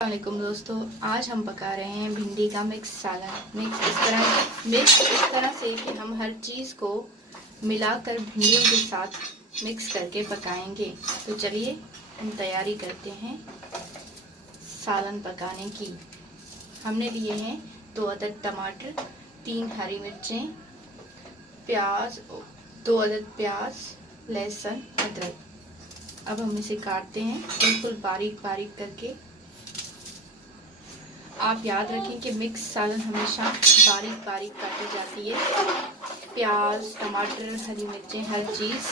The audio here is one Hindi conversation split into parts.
वालेकुम दोस्तों, आज हम पका रहे हैं भिंडी का मिक्स सालन। मिक्स इस तरह से कि हम हर चीज़ को मिलाकर भिंडियों के साथ मिक्स करके पकाएंगे। तो चलिए हम तैयारी करते हैं सालन पकाने की। हमने लिए हैं 2 अदद टमाटर, 3 हरी मिर्चें, प्याज, 2 अदद प्याज, लहसुन, अदरक। अब हम इसे काटते हैं बिल्कुल बारीक बारीक करके। आप याद रखें कि मिक्स सालन हमेशा बारीक बारीक काटी जाती है। प्याज, टमाटर, हरी मिर्चें, हर चीज़।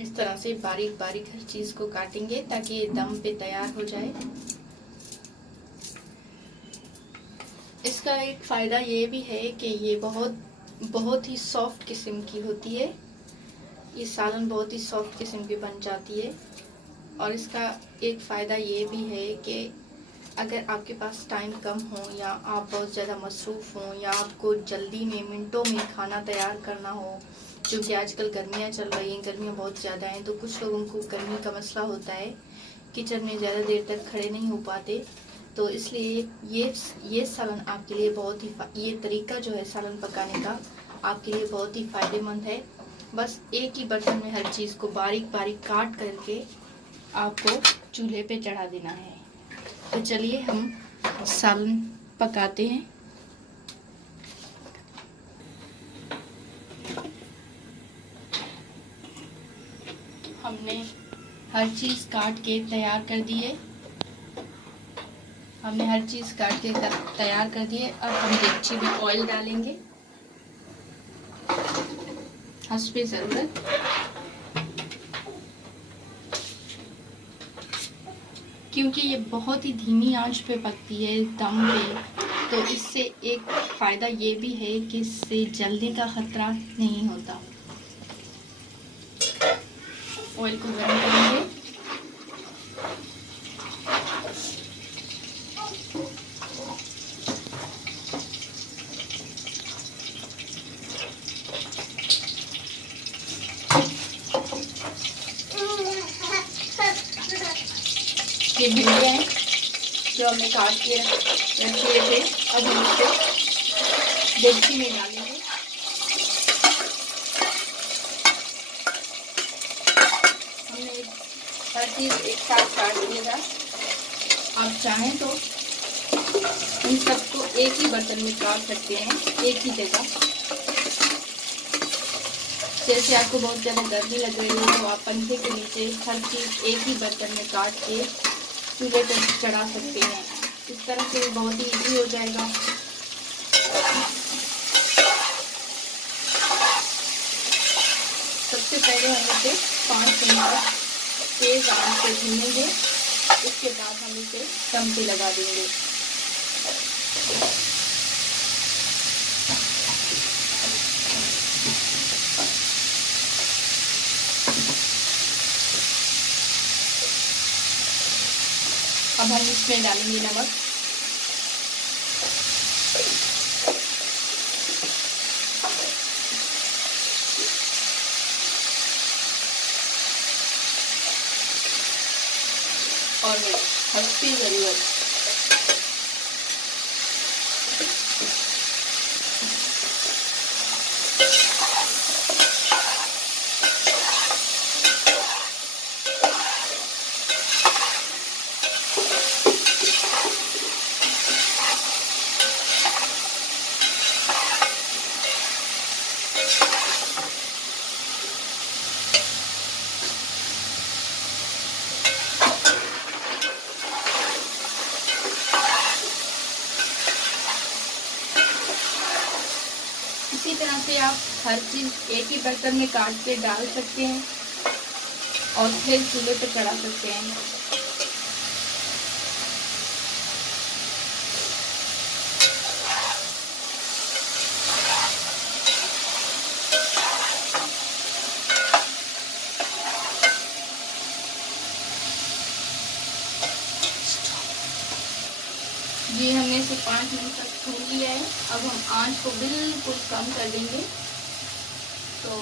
इस तरह से बारीक बारीक हर चीज़ को काटेंगे ताकि ये दम पे तैयार हो जाए। इसका एक फ़ायदा ये भी है कि ये बहुत ही सॉफ्ट किस्म की होती है। ये सालन बहुत ही सॉफ्ट किस्म की बन जाती है। और इसका एक फ़ायदा ये भी है कि अगर आपके पास टाइम कम हो या आप बहुत ज़्यादा मसरूफ़ हों या आपको जल्दी में मिनटों में खाना तैयार करना हो, क्योंकि आजकल गर्मियाँ चल रही हैं, गर्मियाँ बहुत ज़्यादा हैं, तो कुछ लोगों को गर्मी का मसला होता है, किचन में ज़्यादा देर तक खड़े नहीं हो पाते। तो इसलिए ये सालन आपके लिए ये तरीका जो है सालन पकाने का आपके लिए बहुत ही फ़ायदेमंद है। बस एक ही बर्तन में हर चीज़ को बारीक बारीक काट करके आपको चूल्हे पे चढ़ा देना है। तो चलिए हम सालन पकाते हैं। हमने हर चीज़ काट के तैयार कर दी है। अब हम डेगची में ऑयल डालेंगे हस्बे ज़रूरत। क्योंकि ये बहुत ही धीमी आंच पे पकती है, दम पे, तो इससे एक फ़ायदा ये भी है कि इससे जलने का ख़तरा नहीं होता। ऑयल को गर्म करेंगे। ये भिंडियाँ हैं जो हमने काट के रखे थे, अब हम इसे डेगची में डालेंगे। हमने हर चीज़ एक साथ काट दिएगा। आप चाहें तो इन सबको एक ही बर्तन में काट सकते हैं, एक ही जगह। जैसे आपको बहुत ज़्यादा गर्मी लग रही है तो आप पंखे के नीचे हर चीज़ एक ही बर्तन में काट के चूल्हे पर चढ़ा सकते हैं। इस तरह से बहुत ही इजी हो जाएगा। सबसे पहले हम इसे 5 मिनट तेज़ आंच पे भूनेंगे। उसके बाद हम इसे दम पे लगा देंगे। अब हम इसमें डालेंगे नमक। और हल्दी ज़रूरत। इसी तरह से आप हर चीज़ एक ही बर्तन में काट के डाल सकते हैं और फिर चूल्हे पर चढ़ा सकते हैं। ये हमने इसे 5 मिनट तक भून लिया है। अब हम आंच को बिल्कुल कम कर देंगे। तो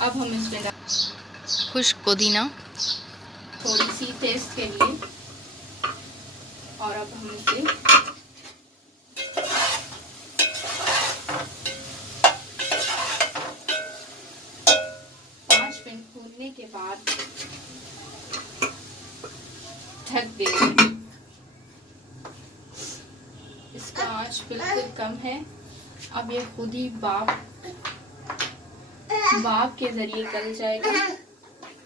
अब हम इसमें खुश्क पुदीना थोड़ी सी टेस्ट के लिए, और अब हम इसे 5 मिनट भूनने के बाद ढक देंगे। इसका आंच बिल्कुल कम है। अब ये खुद ही भाप के जरिए गल जाएगा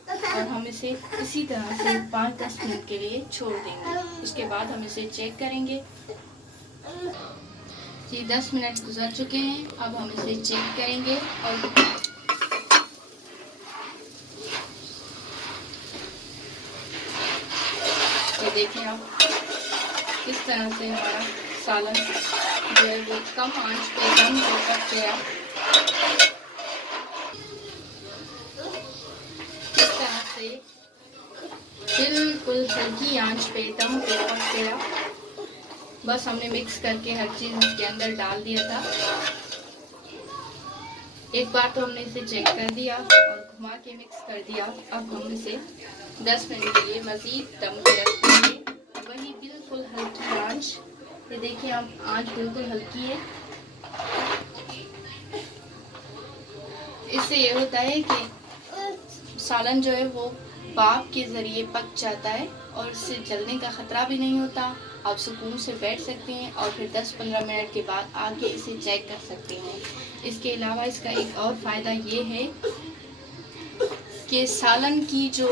और हम इसे इसी तरह से 5-10 मिनट के लिए छोड़ देंगे। उसके बाद हम इसे चेक करेंगे। जी 10 मिनट गुजर चुके हैं। अब हम इसे चेक करेंगे और ये देखें आप किस तरह से हमारा सालन जो है वो कम आंच पे दम हो पक गया। इस तरह से बिल्कुल हल्की आंच पे दम पे पक गया। बस हमने मिक्स करके हर चीज़ इसके अंदर डाल दिया था। एक बार तो हमने इसे चेक कर दिया और घुमा के मिक्स कर दिया। अब हम इसे 10 मिनट के लिए मज़ीद दम पे रख देंगे। वही बिल्कुल हल्की आंच, ये देखिए आप आंच बिल्कुल हल्की है। इससे ये होता है कि सालन जो है वो भाप के ज़रिए पक जाता है और इससे जलने का ख़तरा भी नहीं होता। आप सुकून से बैठ सकते हैं और फिर 10-15 मिनट के बाद आके इसे चेक कर सकते हैं। इसके अलावा इसका एक और फ़ायदा ये है कि सालन की जो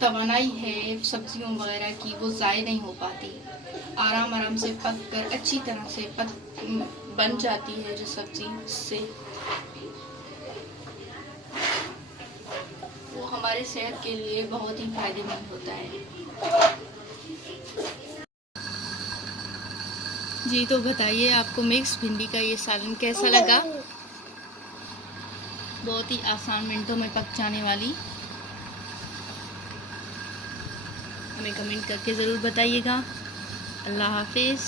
तवानाई है सब्जियों वगैरह की वो ज़ाय नहीं हो पाती। आराम से पक कर अच्छी तरह से बन जाती है जो सब्ज़ी, से वो हमारे सेहत के लिए बहुत ही फ़ायदेमंद होता है। जी तो बताइए आपको मिक्स भिंडी का ये सालन कैसा लगा। बहुत ही आसान मिनटों में पक जाने वाली। हमें कमेंट करके ज़रूर बताइएगा। अल्लाह हाफिज़।